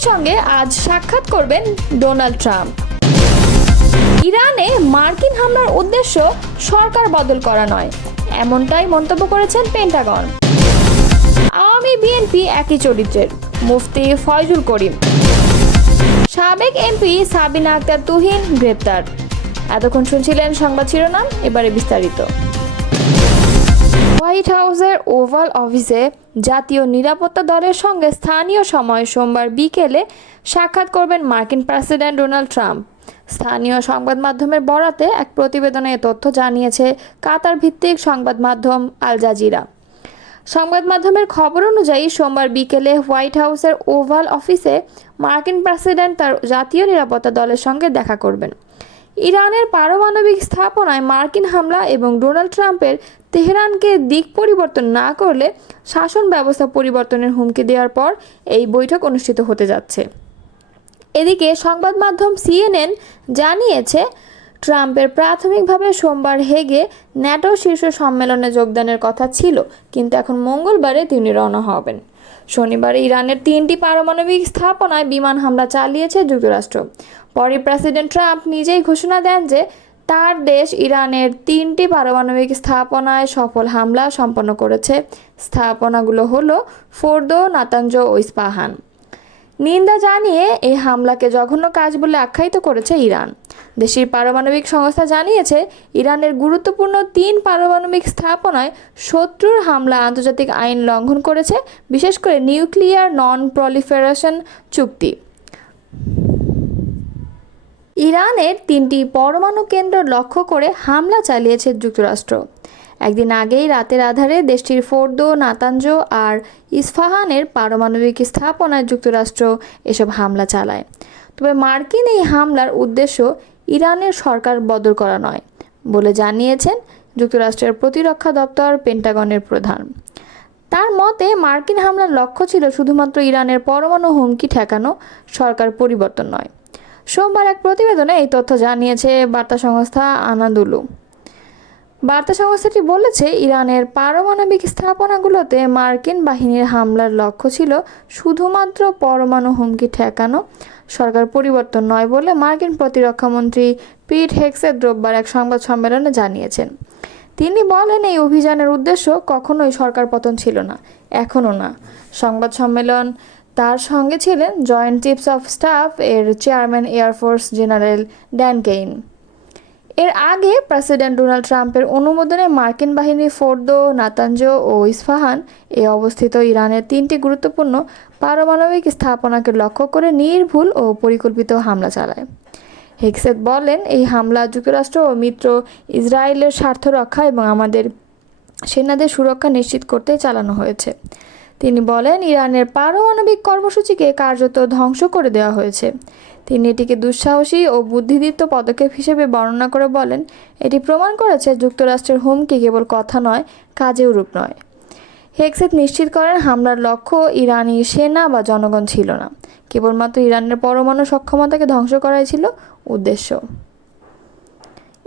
ইরানের সঙ্গে আজ সাক্ষাৎ করবেন ডোনাল্ড ট্রাম্প। ইরানে মার্কিন হামলার উদ্দেশ্য সরকার বদল করা নয়, এমনটাই মন্তব্য করেছেন পেন্টাগন। আওয়ামী বিএনপি একই চরিত্রের, মুফতি ফয়জুল করিম। সাবেক এমপি সাবিনা আক্তার তুহিন গ্রেপ্তার। এতক্ষণ শুনছিলেন সংবাদ শিরোনাম, এবারে বিস্তারিত। হোয়াইট হাউসের ওভাল অফিসে জাতীয় নিরাপত্তা দলের সঙ্গে স্থানীয় সময় সোমবার বিকেলে সাক্ষাৎ করবেন মার্কিন প্রেসিডেন্ট ডোনাল্ড ট্রাম্প। স্থানীয় সংবাদ মাধ্যমের বরাতে এক প্রতিবেদনে এ তথ্য জানিয়েছে কাতার ভিত্তিক সংবাদ মাধ্যম আল জাজিরা। সংবাদ মাধ্যমের খবর অনুযায়ী সোমবার বিকেলে হোয়াইট হাউসের ওভাল অফিসে মার্কিন প্রেসিডেন্ট তার জাতীয় নিরাপত্তা দলের সঙ্গে দেখা করবেন। ইরানের পারমাণবিক স্থাপনায় মার্কিন হামলা এবং ডোনাল্ড ট্রাম্পের তেহরানকে দিক পরিবর্তন না করলে শাসন ব্যবস্থা পরিবর্তনের হুমকি দেওয়ার পর এই বৈঠক অনুষ্ঠিত হতে যাচ্ছে। এদিকে সংবাদ মাধ্যম সিএনএন জানিয়েছে, ট্রাম্পের প্রাথমিকভাবে সোমবার হেগে ন্যাটো শীর্ষ সম্মেলনে যোগদানের কথা ছিল, কিন্তু এখন মঙ্গলবারে তিনি রওনা হবেন। শনিবার ইরানের 3টি পারমাণবিক স্থাপনায় বিমান হামলা চালিয়েছে যুক্তরাষ্ট্র। পরে প্রেসিডেন্ট ট্রাম্প নিজেই ঘোষণা দেন যে তার দেশ ইরানের 3টি পারমাণবিক স্থাপনায় সফল হামলা সম্পন্ন করেছে। স্থাপনাগুলো হলো ফোর্দো, নাতানজ ও ইস্পাহান। নিন্দা জানিয়ে এই হামলাকে জঘন্য কাজ বলে আখ্যায়িত করেছে ইরান। দেশটির পারমাণবিক সংস্থা জানিয়েছে, ইরানের গুরুত্বপূর্ণ 3 পারমাণবিক স্থাপনায় শত্রুর হামলা আন্তর্জাতিক আইন লঙ্ঘন করেছে, বিশেষ করে নিউক্লিয়ার নন প্রলিফারেশন চুক্তি। ইরানের 3টি পরমাণু কেন্দ্র লক্ষ্য করে হামলা চালিয়েছে যুক্তরাষ্ট্র। একদিন আগেই রাতের আধারে দেশটির ফোর্দো, নাতানজ আর ইস্পাহানের পারমাণবিক স্থাপনায় যুক্তরাষ্ট্র এসব হামলা চালায়। তবে মার্কিন এই হামলার উদ্দেশ্য ইরানের সরকার বদল করা নয় বলে জানিয়েছেন যুক্তরাষ্ট্রের প্রতিরক্ষা দপ্তর পেন্টাগনের প্রধান। তার মতে, মার্কিন হামলার লক্ষ্য ছিল শুধুমাত্র ইরানের পরমাণু হুমকি ঠেকানো, সরকার পরিবর্তন নয়। সোমবার এক প্রতিবেদনে এই তথ্য জানিয়েছে বার্তা সংস্থা আনাদুলু। বার্তা সংস্থাটি বলেছে, ইরানের পারমাণবিক স্থাপনাগুলোতে মার্কিন বাহিনীর হামলার লক্ষ্য ছিল শুধুমাত্র পরমাণু হুমকি ঠেকানো, সরকার পরিবর্তন নয় বলে মার্কিন প্রতিরক্ষামন্ত্রী পিট হেগসেট রোববার এক সংবাদ সম্মেলনে জানিয়েছেন। তিনি বলেন, এই অভিযানের উদ্দেশ্য কখনোই সরকার পতন ছিল না, এখনও না। সংবাদ সম্মেলন তার সঙ্গে ছিলেন জয়েন্ট চিফস অফ স্টাফ এর chairman air force general Dan Kane. এর আগে প্রেসিডেন্ট ডোনাল্ড ট্রাম্পের অনুমোদনে মার্কিন বাহিনী ফোর্দো, নাতানজ ও ইস্পাহান এ অবস্থিত ইরানের 3টি গুরুত্বপূর্ণ পারমাণবিক স্থাপনাকে লক্ষ্য করে নির্ভুল ও পরিকল্পিত হামলা চালায়। হেগসেট বলেন, এই হামলা যুক্তরাষ্ট্র ও মিত্র ইসরায়েলের স্বার্থ রক্ষা এবং আমাদের সেনাদের সুরক্ষা নিশ্চিত করতে চালানো হয়েছে। তিনি বলেন, ইরানের পারমাণবিক কর্মসূচিকে কার্যত ধ্বংস করে দেওয়া হয়েছে। তিনি এটিকে দুঃসাহসী ও বুদ্ধিদীপ্ত পদক্ষেপ হিসেবে বর্ণনা করে বলেন, এটি প্রমাণ করেছে যুক্তরাষ্ট্রের হুমকি কেবল কথা নয়, কাজেও রূপ নয়। হেগসেট নিশ্চিত করেন, হামলার লক্ষ্য ইরানি সেনা বা জনগণ ছিল না, কেবলমাত্র ইরানের পরমাণু সক্ষমতাকে ধ্বংস করাই ছিল উদ্দেশ্য।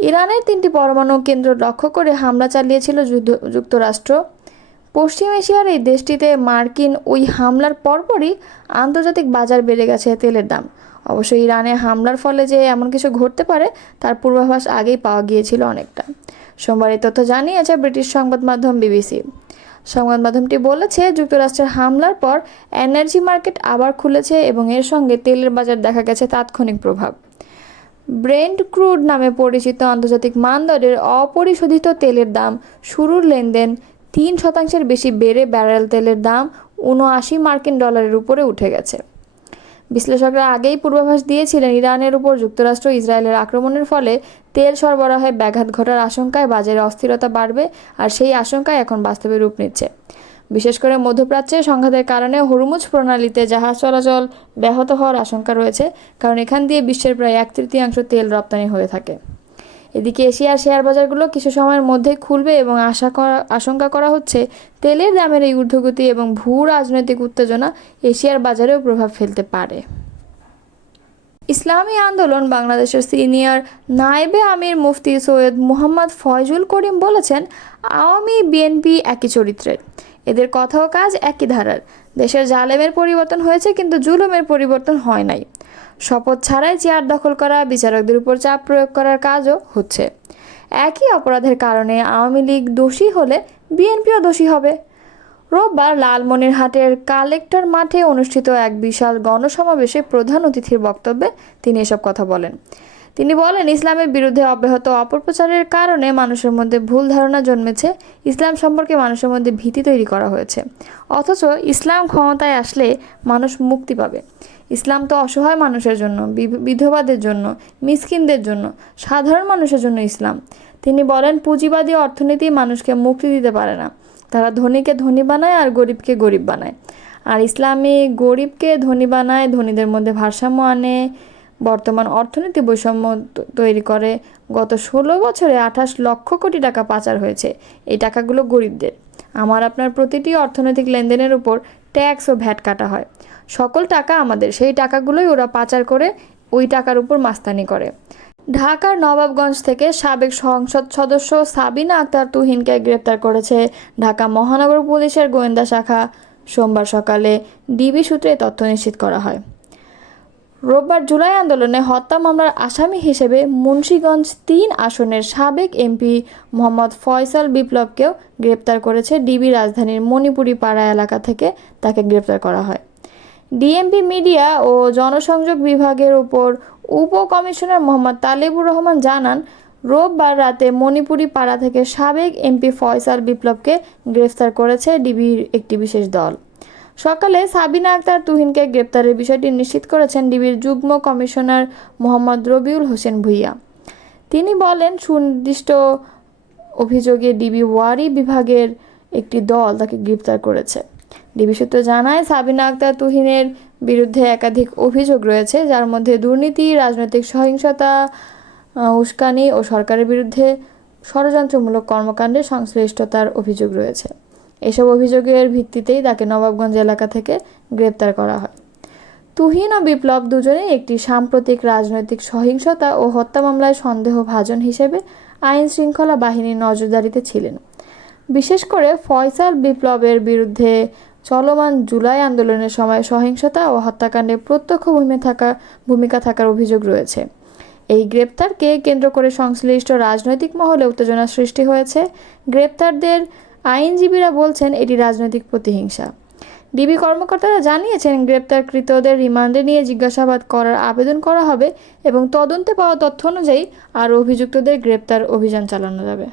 ইরানের 3টি পরমাণু কেন্দ্র লক্ষ্য করে হামলা চালিয়েছিল যুক্তরাষ্ট্র। পশ্চিম এশিয়ার এই দেশটিতে মার্কিন ওই হামলার পরপরই আন্তর্জাতিক বাজার বেড়ে গেছে তেলের দাম। অবশ্য ইরানে হামলার ফলে যে এমন কিছু ঘটতে পারে তার পূর্বাভাস আগেই পাওয়া গিয়েছিল অনেকটা। সোমবার এই তথ্য জানিয়েছে ব্রিটিশ সংবাদ মাধ্যম বিবিসি। সংবাদ মাধ্যমটি বলেছে, যুক্তরাষ্ট্রের হামলার পর এনার্জি মার্কেট আবার খুলেছে এবং এর সঙ্গে তেলের বাজার দেখা গেছে তাৎক্ষণিক প্রভাব। ব্রেন্ট ক্রুড নামে পরিচিত আন্তর্জাতিক মানদণ্ডের অপরিশোধিত তেলের দাম শুরুর লেনদেন 3% বেশি বেড়ে ব্যারেল তেলের দাম 79 মার্কিন ডলারের উপরে উঠে গেছে। বিশ্লেষকরা আগেই পূর্বাভাস দিয়েছিলেন, ইরানের উপর যুক্তরাষ্ট্র ইসরায়েলের আক্রমণের ফলে তেল সরবরাহে ব্যাঘাত ঘটার আশঙ্কায় বাজারে অস্থিরতা বাড়বে, আর সেই আশঙ্কায় এখন বাস্তবে রূপ নিচ্ছে। বিশেষ করে মধ্যপ্রাচ্যে সংঘাতের কারণে হরমুজ প্রণালীতে জাহাজ চলাচল ব্যাহত হওয়ার আশঙ্কা রয়েছে, কারণ এখান দিয়ে বিশ্বের প্রায় 1/3 তেল রপ্তানি হয়ে থাকে। এদিকে এশিয়ার শেয়ার বাজারগুলো কিছু সময়ের মধ্যেই খুলবে এবং আশঙ্কা করা হচ্ছে তেলের দামের এই ঊর্ধ্বগতি এবং ভূ রাজনৈতিক উত্তেজনা এশিয়ার বাজারেও প্রভাব ফেলতে পারে। ইসলামী আন্দোলন বাংলাদেশের সিনিয়র নায়েবে আমির মুফতি সৈয়দ মুহাম্মদ ফয়জুল করিম বলেছেন, আওয়ামী বিএনপি একই চরিত্রের, এদের কথা ও কাজ একই ধারার। দেশের জালেমের পরিবর্তন হয়েছে, কিন্তু জুলুমের পরিবর্তন হয় নাই। শপথ ছাড়াই চেয়ার দখল করা, বিচারকদের উপর চাপ প্রয়োগ করার কাজও হচ্ছে। একই অপরাধের কারণে আওয়ামী লীগ দোষী হলে বিএনপিও দোষী হবে। রোববার লালমনিরহাটের কালেক্টর মাঠে অনুষ্ঠিত এক বিশাল গণসমাবেশে প্রধান অতিথির বক্তব্যে তিনি এসব কথা বলেন। তিনি বলেন, ইসলামের বিরুদ্ধে অব্যাহত অপপ্রচারের কারণে মানুষের মধ্যে ভুল ধারণা জন্মেছে, ইসলাম সম্পর্কে মানুষের মধ্যে ভীতি তৈরি করা হয়েছে। অথচ ইসলাম ক্ষমতায় আসলে মানুষ মুক্তি পাবে। ইসলাম তো অসহায় মানুষের জন্য, বিধবাদের জন্য, মিসকিনদের জন্য, সাধারণ মানুষের জন্য ইসলাম। তিনি বলেন, পুঁজিবাদী অর্থনীতি মানুষকে মুক্তি দিতে পারে না, তারা ধনীকে ধনী বানায় আর গরিবকে গরিব বানায়। আর ইসলামী গরিবকে ধনী বানায়, ধনীদের মধ্যে ভারসাম্য আনে, বর্তমান অর্থনীতি বৈষম্য তৈরি করে। গত 16 বছরে 28 লক্ষ কোটি টাকা পাচার হয়েছে। এই টাকাগুলো গরিবদের। আমার আপনার প্রতিটি অর্থনৈতিক লেনদেনের উপর ট্যাক্স ও ভ্যাট কাটা হয়। সকল টাকা আমাদের, সেই টাকাগুলোই ওরা পাচার করে ওই টাকার উপর মাস্তানি করে। ঢাকার নবাবগঞ্জ থেকে সাবেক সংসদ সদস্য সাবিনা আক্তার তুহিনকে গ্রেপ্তার করেছে ঢাকা মহানগর পুলিশের গোয়েন্দা শাখা। সোমবার সকালে ডিবি সূত্রে তথ্য নিশ্চিত করা হয়। রোববার জুলাই আন্দোলনে হত্যা মামলার আসামি হিসেবে মুন্সিগঞ্জ 3 আসনের সাবেক এমপি মোহাম্মদ ফয়সাল বিপ্লবকেও গ্রেপ্তার করেছে ডিবি। রাজধানীর মণিপুরি পাড়া এলাকা থেকে তাকে গ্রেপ্তার করা হয়। ডিএমপি মিডিয়া ও জনসংযোগ বিভাগের উপর উপকমিশনার মোহাম্মদ তালেবুর রহমান জানান, রোববার রাতে মণিপুরি পাড়া থেকে সাবেক এমপি ফয়সাল বিপ্লবকে গ্রেফতার করেছে ডিবির একটি বিশেষ দল। সকালে সাবিনা আক্তার তুহিনকে গ্রেপ্তারের বিষয়টি নিশ্চিত করেছেন ডিবির যুগ্ম কমিশনার মোহাম্মদ রবিউল হোসেন ভূঁইয়া। তিনি বলেন, সুনির্দিষ্ট অভিযোগে ডিবি ওয়ারি বিভাগের একটি দল তাকে গ্রেপ্তার করেছে। ডিবি সূত্র জানায়, সাবিনা আক্তার তুহিনের বিরুদ্ধে একাধিক অভিযোগ রয়েছে, যার মধ্যে দুর্নীতি, রাজনৈতিক সহিংসতা, উস্কানি ও সরকারের বিরুদ্ধে ষড়যন্ত্রমূলক কর্মকাণ্ডে সংশ্লিষ্টতার অভিযোগ রয়েছে। এসব অভিযোগের ভিত্তিতেই তাকে নবাবগঞ্জ এলাকা থেকে গ্রেপ্তার করা হয়। তুহিন ও বিপ্লব দুজনেই একটি সাম্প্রতিক রাজনৈতিক সহিংসতা ও হত্যা মামলায় সন্দেহভাজন হিসেবে আইন শৃঙ্খলা বাহিনীর নজরদারিতে ছিলেন। বিশেষ করে ফয়সাল বিপ্লবের বিরুদ্ধে চলমান জুলাই আন্দোলনের সময় সহিংসতা ও হত্যাকাণ্ডে প্রত্যক্ষ ভূমিকা থাকার অভিযোগ রয়েছে। এই গ্রেপ্তারকে কেন্দ্র করে সংশ্লিষ্ট রাজনৈতিক মহলে উত্তেজনা সৃষ্টি হয়েছে। গ্রেপ্তারদের আইনজীবীরা বলছেন, এটি রাজনৈতিক প্রতিহিংসা। ডিবি কর্মকর্তারা জানিয়েছেন, গ্রেপ্তারকৃতদের রিমান্ডে নিয়ে জিজ্ঞাসাবাদ করার আবেদন করা হবে এবং তদন্তে পাওয়া তথ্য অনুযায়ী আরও অভিযুক্তদের গ্রেপ্তার অভিযান চালানো যাবে।